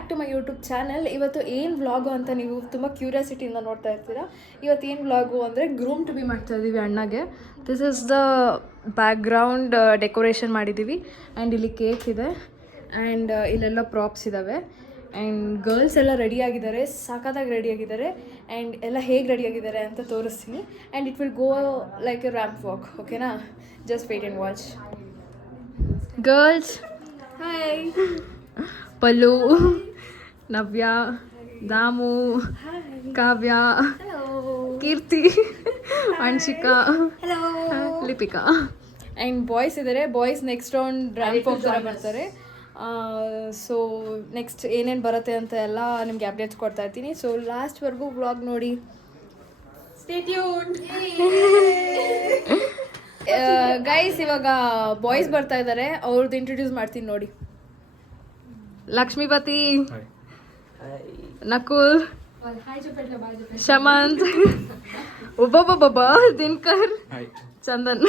Back to my YouTube channel. ಇವತ್ತು ಏನು vlog ಅಂತ ನೀವು ತುಂಬ ಕ್ಯೂರಿಯಾಸಿಟಿಯಿಂದ ನೋಡ್ತಾ ಇರ್ತೀರಾ. ಇವತ್ತು ಏನು ವ್ಲಾಗು ಅಂದರೆ ಗ್ರೂಮ್ ಟು ಬಿ ಮಾಡ್ತಾ ಇದ್ದೀವಿ ಅಣ್ಣಗೆ. This is the background decoration ಮಾಡಿದ್ದೀವಿ. ಆ್ಯಂಡ್ ಇಲ್ಲಿ ಕೇಕ್ ಇದೆ ಆ್ಯಂಡ್ ಇಲ್ಲೆಲ್ಲ ಪ್ರಾಪ್ಸ್ ಇದ್ದಾವೆ. ಆ್ಯಂಡ್ ಗರ್ಲ್ಸ್ ಎಲ್ಲ ರೆಡಿಯಾಗಿದ್ದಾರೆ, ಸಾಕಾಗಿ ರೆಡಿಯಾಗಿದ್ದಾರೆ. ಆ್ಯಂಡ್ ಎಲ್ಲ ಹೇಗೆ ರೆಡಿಯಾಗಿದ್ದಾರೆ ಅಂತ ತೋರಿಸ್ತೀನಿ. And it will go like a ramp walk, ಓಕೆನಾ? Just wait and watch. Girls hi. Pallu, Navya, Damu, Kavya, Keerthi, Anshika, Lipika. And boys ಇದ್ದಾರೆ. Boys next round ramp walk ಥರ ಬರ್ತಾರೆ. ಸೊ ನೆಕ್ಸ್ಟ್ ಏನೇನು ಬರುತ್ತೆ ಅಂತ ಎಲ್ಲ ನಿಮಗೆ ಅಪ್ಡೇಟ್ಸ್ ಕೊಡ್ತಾ ಇರ್ತೀನಿ. ಸೊ ಲಾಸ್ಟ್ವರೆಗೂ ವ್ಲಾಗ್ ನೋಡಿ. Stay tuned. ಗೈಸ್, ಇವಾಗ ಬಾಯ್ಸ್ ಬರ್ತಾ ಇದ್ದಾರೆ, ಅವ್ರದ್ದು ಇಂಟ್ರೊಡ್ಯೂಸ್ ಮಾಡ್ತೀನಿ ನೋಡಿ. ಲಕ್ಷ್ಮೀಪತಿ, ನಕುಲ್, ಶಮಂತ್, ಒಬ್ಬೊಬ್ಬೊಬ್ಬ, ದಿನಕರ್, ಚಂದನ್.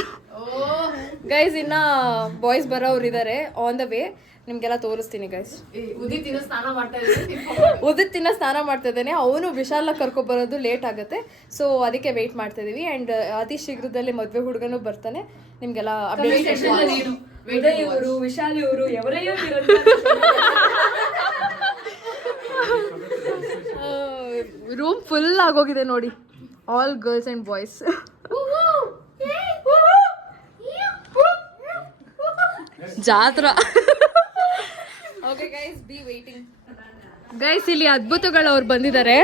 ಗೈಸ್ ಇನ್ನ ಬಾಯ್ಸ್ ಬರೋರು ಇದ್ದಾರೆ, ಆನ್ ದ ವೇ. ನಿಮ್ಗೆಲ್ಲ ತೋರಿಸ್ತೀನಿ ಗೈಸ್. ಉದಿತ್ ತಿನ್ನ ಸ್ನಾನ ಮಾಡ್ತಾ ಇದ್ದಾನೆ. ಅವನು ವಿಶಾಲ ಕರ್ಕೊಬರೋದು ಲೇಟ್ ಆಗುತ್ತೆ, ಸೊ ಅದಕ್ಕೆ ವೆಯ್ಟ್ ಮಾಡ್ತಾ ಇದೀವಿ. ಆ್ಯಂಡ್ ಅತಿ ಶೀಘ್ರದಲ್ಲಿ ಮದುವೆ ಹುಡುಗನೂ ಬರ್ತಾನೆ. ನಿಮ್ಗೆಲ್ಲ ಅಪ್ಡೇಟ್. ವಿಶಾಲ್ ಇವರು ఎవరయ్యో ರೂಮ್ ಫುಲ್ ಆಗೋಗಿದೆ ನೋಡಿ. All girls and boys. ಜಾತ್ರಾ. Okay guys, be waiting. Guys, ಇಲ್ಲಿ ಅದ್ಭುತಗಳು ಅವ್ರು ಬಂದಿದ್ದಾರೆ.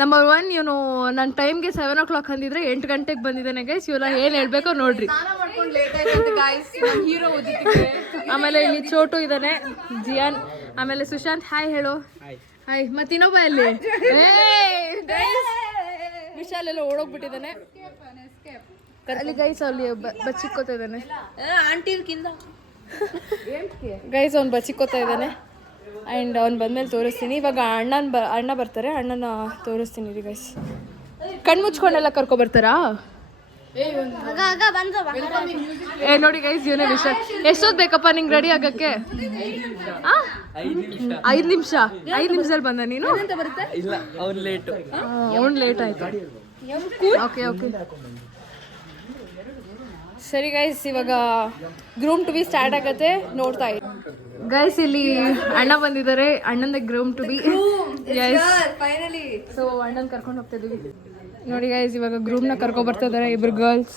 ನಂಬರ್ 1, ಇವನು ನನ್ನ ಟೈಮ್ಗೆ 7 o'clock ಅಂದಿದ್ರೆ 8 ಗಂಟೆಗೆ ಬಂದಿದ್ದಾನೆ. ಗೈಸ್, ಇವನ ಏನು ಹೇಳ್ಬೇಕೋ ನೋಡ್ರಿ. ಆಮೇಲೆ ಇಲ್ಲಿ ಚೋಟು ಇದ್ದಾನೆ, ಜಿಯಾನ್, ಆಮೇಲೆ ಸುಶಾಂತ್. ಹಾಯ್ ಹೇಳು. ಹಾಯ್. ಮತ್ತೆ ಇನ್ನೊಬ್ಬ ಅಲ್ಲಿ ವಿಶಾಲ್ ಎಲ್ಲ ಓಡೋಗ್ಬಿಟ್ಟಿದ್ದಾನೆ ಅಲ್ಲಿ. ಗೈಸ್, ಅಲ್ಲಿ ಬಚ್ಚಿಕ್ಕೋತಾ ಇದ್ದಾನೆ. ಗೈಸ್, ಅವ್ನು ಬಚ್ಚಿಕ್ಕೋತಾ ಇದ್ದಾನೆ. ಆ್ಯಂಡ್ ಅವ್ನು ಬಂದಮೇಲೆ ತೋರಿಸ್ತೀನಿ. ಇವಾಗ ಅಣ್ಣ ಬರ್ತಾರೆ, ಅಣ್ಣನ ತೋರಿಸ್ತೀನಿ ರೀ ಗೈಸ್. ಕಣ್ಮುಚ್ಕೊಂಡೆಲ್ಲ ಕರ್ಕೊಬರ್ತಾರಾ? ನೋಡಿ ಗೈಸ್, ಇವನೇ ವಿಷಯ. ಎಷ್ಟೊತ್ತು ಬೇಕಪ್ಪ ನಿಂಗೆ ರೆಡಿ ಆಗಕ್ಕೆ? 5 ನಿಮಿಷ. 5 ನಿಮಿಷದಲ್ಲಿ ಬಂದ ನೀನು? ಅವ್ನು ಲೇಟ್ ಆಯ್ತು. ಓಕೆ ಓಕೆ ಸರಿ ಗೈಸ್, ಇವಾಗ ಗ್ರೂಮ್ ಟು ಬಿ ಸ್ಟಾರ್ಟ್ ಆಗತ್ತೆ, ನೋಡ್ತಾ ಇರಿ. ಗೈಸ್, ಇಲ್ಲಿ ಅಣ್ಣ ಬಂದಿದ್ದಾರೆ. ಅಣ್ಣಂದ ಗ್ರೂಮ್ ಟು ಬಿ. ಸೊ ಅಣ್ಣನ ಕರ್ಕೊಂಡು ಹೋಗ್ತಾ ಇದೀವಿ ನೋಡಿ ಗೈಸ್. ಇವಾಗ ಗ್ರೂಮ್ನ ಕರ್ಕೊಂಡು ಬರ್ತಾ ಇದ್ದಾರೆ ಇಬ್ರು ಗರ್ಲ್ಸ್.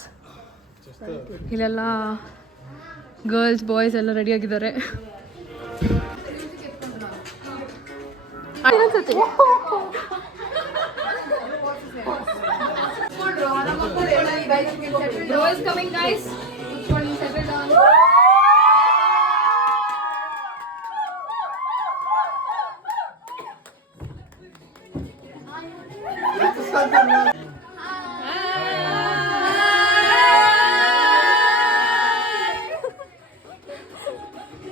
ಇಲ್ಲೆಲ್ಲ ಗರ್ಲ್ಸ್ ಬಾಯ್ಸ್ ಎಲ್ಲ ರೆಡಿ ಆಗಿದ್ದಾರೆ. Bro is coming, guys. Settle down.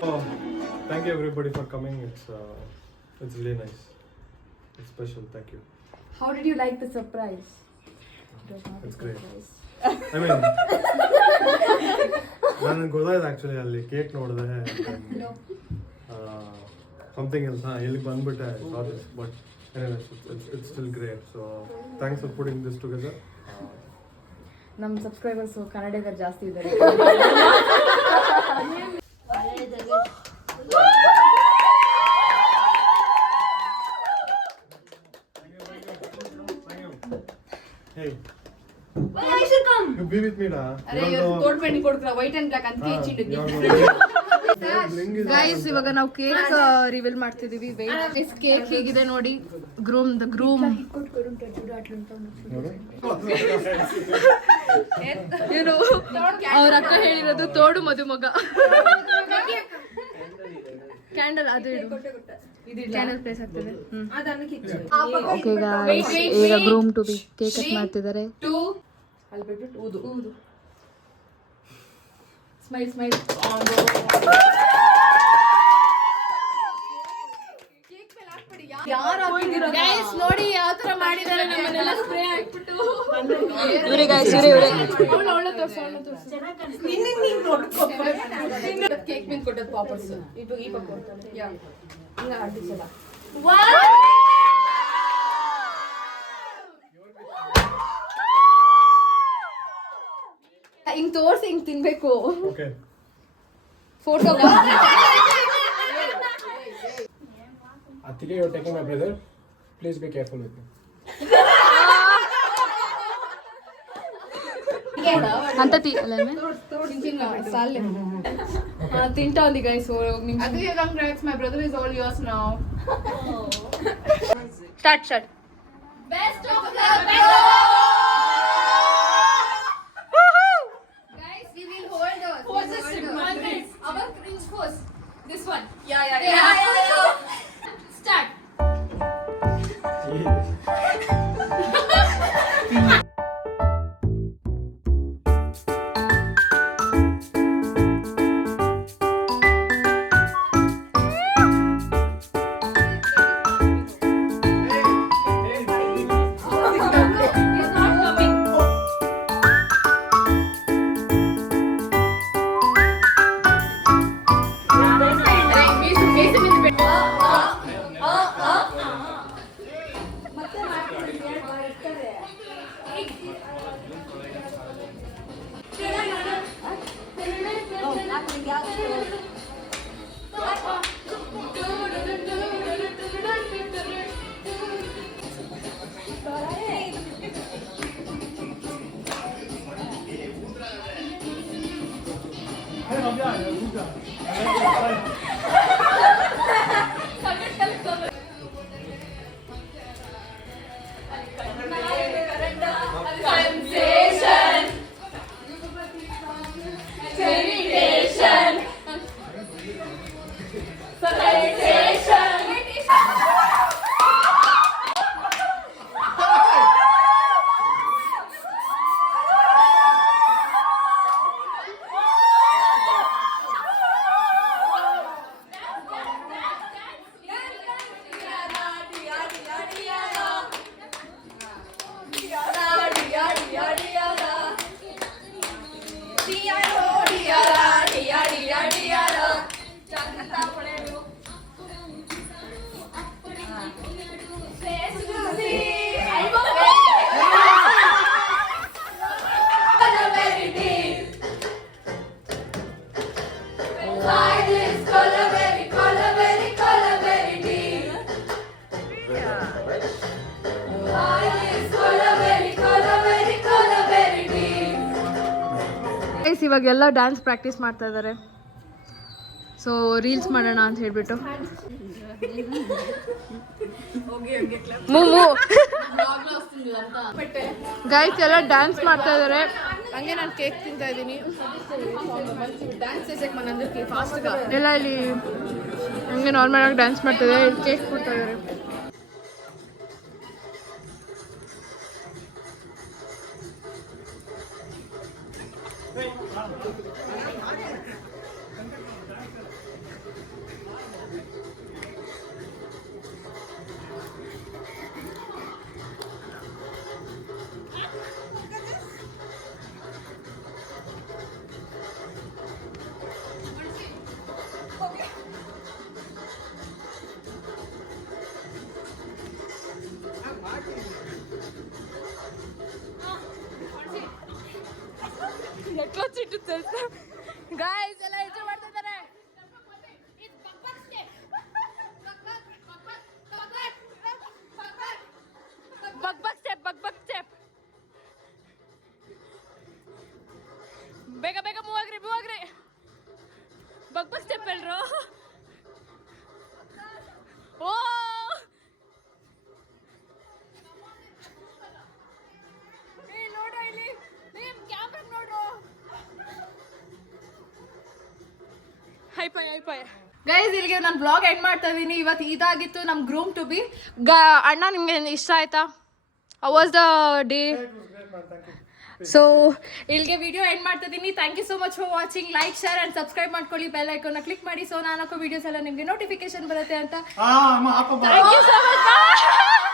Oh, thank you everybody for coming. It's really nice. It's special. Thank you. How did you like the surprise? It's great. I mean, ನನಗೆ ಗೊತ್ತಾಯ್ತು actually ಅಲ್ಲಿ cake ನೋಡಿದೆ. Something else. ಇಲ್ಲಿಗೆ ಬಂದ್ಬಿಟ್ಟೆ. But it's still great. So thanks for putting this together. ನಮ್ಮ subscribers ಕನ್ನಡಿಗರು ಜಾಸ್ತಿ ಇದ್ದಾರೆ. Hey. Why I should come? You be with me, da. ಅರೆ ಕೋಟ್ ಪೆಂಡಿ ಕೊಡ್ಕರ ವೈಟ್ ಅಂಡ್ ಬ್ಲಾಕ್ ಅಂತ ಕೇಚಿಂಡಿ. ಗೈಸ್, ಇವಾಗ ನಾವು ಕೇಕ್ ರಿವೀಲ್ ಮಾಡ್ತಿದೀವಿ. ವೇಟ್. ಕೇಕ್ ಹೀಗಿದೆ ನೋಡಿ. ಗ್ರೂಮ್ ಏನು ಅವ್ರ ಅಕ್ಕ ಹೇಳಿರೋದು ತೋಡು ಮದುಮಗ. ಕ್ಯಾಂಡಲ್ ಅದು ಇಡು. ಕ್ಯಾಂಡಲ್ ಪ್ಲೇಸ್ ಆಗ್ತದೆ. ಓಕೆ ಗೈಸ್, ಈಗ groom to be cake cut ಮಾಡ್ತಿದ್ದಾರೆ. ಅಲ್ಲಿ ಬಿಟ್ಬಿಟ್ಟು ಊದು. ಸ್ಮೈಲ್. ಕೇಕ್ ಮೇಲೆ ಹಾಕ್ಬಿಡಿ. ಗೈಸ್ ನೋಡಿ ಯಾವ ತರ ಮಾಡಿದಾರೆ ನಮ್ಮನ್ನೆಲ್ಲ ಸ್ಪ್ರೇ ಹಾಕ್ಬಿಟ್ಟು ಇವರೇ ಗಾಯ್ಸ್ ಇವರೇ ಒಳ್ಳೆ ತೋರ್ಸು ಕೇಕ್ ಮಿನ್ ಕೊಟ್ಟದ್ ಪಾಪರ್ಸ್ ಇದು ಈ ಪಕ್ಕ ಯಾ ಹಿಂಗ ಆರ್ಟಿಸಲ್ಲ ಹಿಂಗ್ ತೋರ್ಸಿ ಹಿಂಗ್ ತಿನ್ಬೇಕು Okay. Photo Atika, you're taking my brother. Please be careful with him. ಅಂತ ಅಲ್ಲ ತಿಂಟಾ ఉంది guys Atika, congrats. My brother is all yours now. Start Best of luck. Guys, we will hold us. Our cringe pose. This one. Yeah. Start. He's not coming. Guys ಇವಾಗೆಲ್ಲ dance practice ಮಾಡ್ತಾ ಇದ್ದಾರೆ so reels ಮಾಡೋಣ ಅಂತ ಹೇಳ್ಬಿಟ್ಟು guys ಎಲ್ಲ dance ಮಾಡ್ತಾ ಇದ್ದಾರೆ ಹಂಗೆ ನಾನು ಕೇಕ್ ತಿಂತಾ ಇದ್ದೀನಿ ಎಲ್ಲ ಇಲ್ಲಿ ಹಂಗೆ ನಾರ್ಮಲ್ ಆಗಿ ಡ್ಯಾನ್ಸ್ ಮಾಡ್ತಾ ಇದ್ದಾರೆ ಇಲ್ಲಿ ಕೇಕ್ ಕೊಡ್ತಾ ಇದ್ದಾರೆ ಗಾಯ್ಸ್ ಎಲ್ಲ ಎಂಜಾಯ್ ಮಾಡ್ತಾ ಇದ್ದಾರೆ ಬಗ್ ಸ್ಟೆಪ್ ಬೇಗ ಬೇಗ ಮೂವ್ ಆಗ್ರಿ ಬಗ್ ಸ್ಟೆಪ್ ಎಲ್ರು ಓ ನೋಡ್ರ ಇಲ್ಲಿ ನಿಮ್ ಕ್ಯಾಮ್ರಾ ನೋಡ್ರು ಗೈಸ್ ಇಲ್ಲಿಗೆ ನಾನು ಬ್ಲಾಗ್ ಎಂಡ್ ಮಾಡ್ತಾ ಇದ್ದೀನಿ ಇವತ್ತು ಇದಾಗಿತ್ತು ನಮ್ಮ ಗ್ರೂಮ್ ಟು ಬಿ ಅಣ್ಣ ನಿಮ್ಗೆ ಇಷ್ಟ ಆಯ್ತಾ how was the day so ಇಲ್ಲಿಗೆ ವಿಡಿಯೋ ಎಂಡ್ ಮಾಡ್ತಿದ್ದೀನಿ. Thank you so much for watching. Like, share and subscribe ಮಾಡ್ಕೊಳ್ಳಿ. ಬೆಲ್ ಐಕಾನ್ನ ಕ್ಲಿಕ್ ಮಾಡಿ. ಸೊ ನಾನು ಹಾಕೋ ವಿಡಿಯೋಸ್ ಎಲ್ಲ ನಿಮಗೆ ನೋಟಿಫಿಕೇಶನ್ ಬರುತ್ತೆ ಅಂತ. Thank you so much.